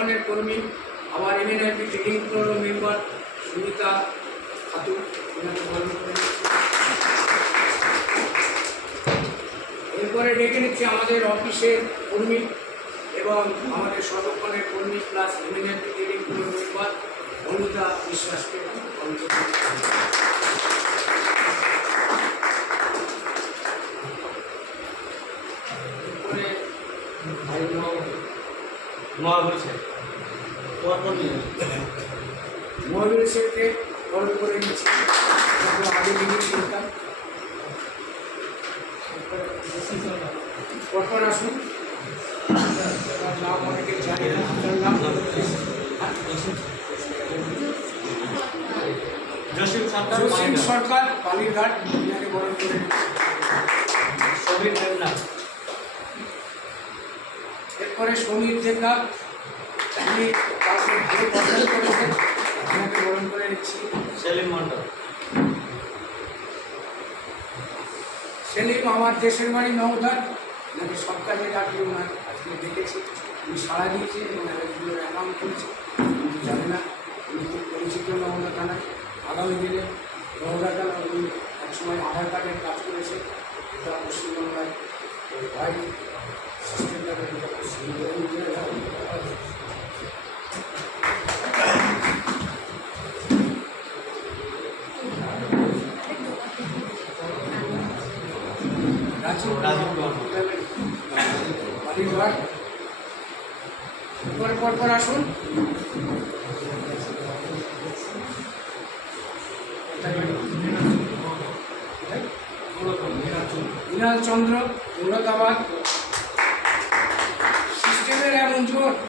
সর্বক্ষণের কর্মী, আবার MNIP training floor member Sumita Khatun, ওনাকে বরণ করে নিচ্ছি। এরপরে ডেকে নিচ্ছি আমাদের অফিসের কর্মী এবং আমাদের সর্বক্ষণের কর্মী plus MNIP training floor member Anita বিশ্বাসকে বরণ করে নিচ্ছি। মহাবীর শেখকে বরণ করে নিচ্ছি। আগে জিনিস করতাম পরপর আসুন। নাম অনেকে জানি না, আপনার নাম জসিম সরকার বালিরঘাট, এনাকে বরণ করে নিচ্ছি। এরপরে সমীর দেবনাথ, তিনি কাউকে ভালো পছন্দ করেছেন, ওনাকে বরণ করে নিচ্ছি। সেলিম আমার দেশের বাড়ি নওদা, ওনাকে সব কাজে ডাকি, ওনার আজকে দেখেছি উনি সাড়া দিয়েছে এবং এগুলোর অ্যাকাউন্ট করেছে, কিন্তু জানি না উনি খুব পরিচিত নওদা থানায়। আগামী দিনে নওদা থানা উনি একসময় আধার কার্ডের কাজ করেছে, এটা পশ্চিমবাংলায় ভাই সিস্টেমটাকে পর আসুন। মৃণাল চন্দ্র, দৌলতাবাদ। সিস্টেমের এমন জোর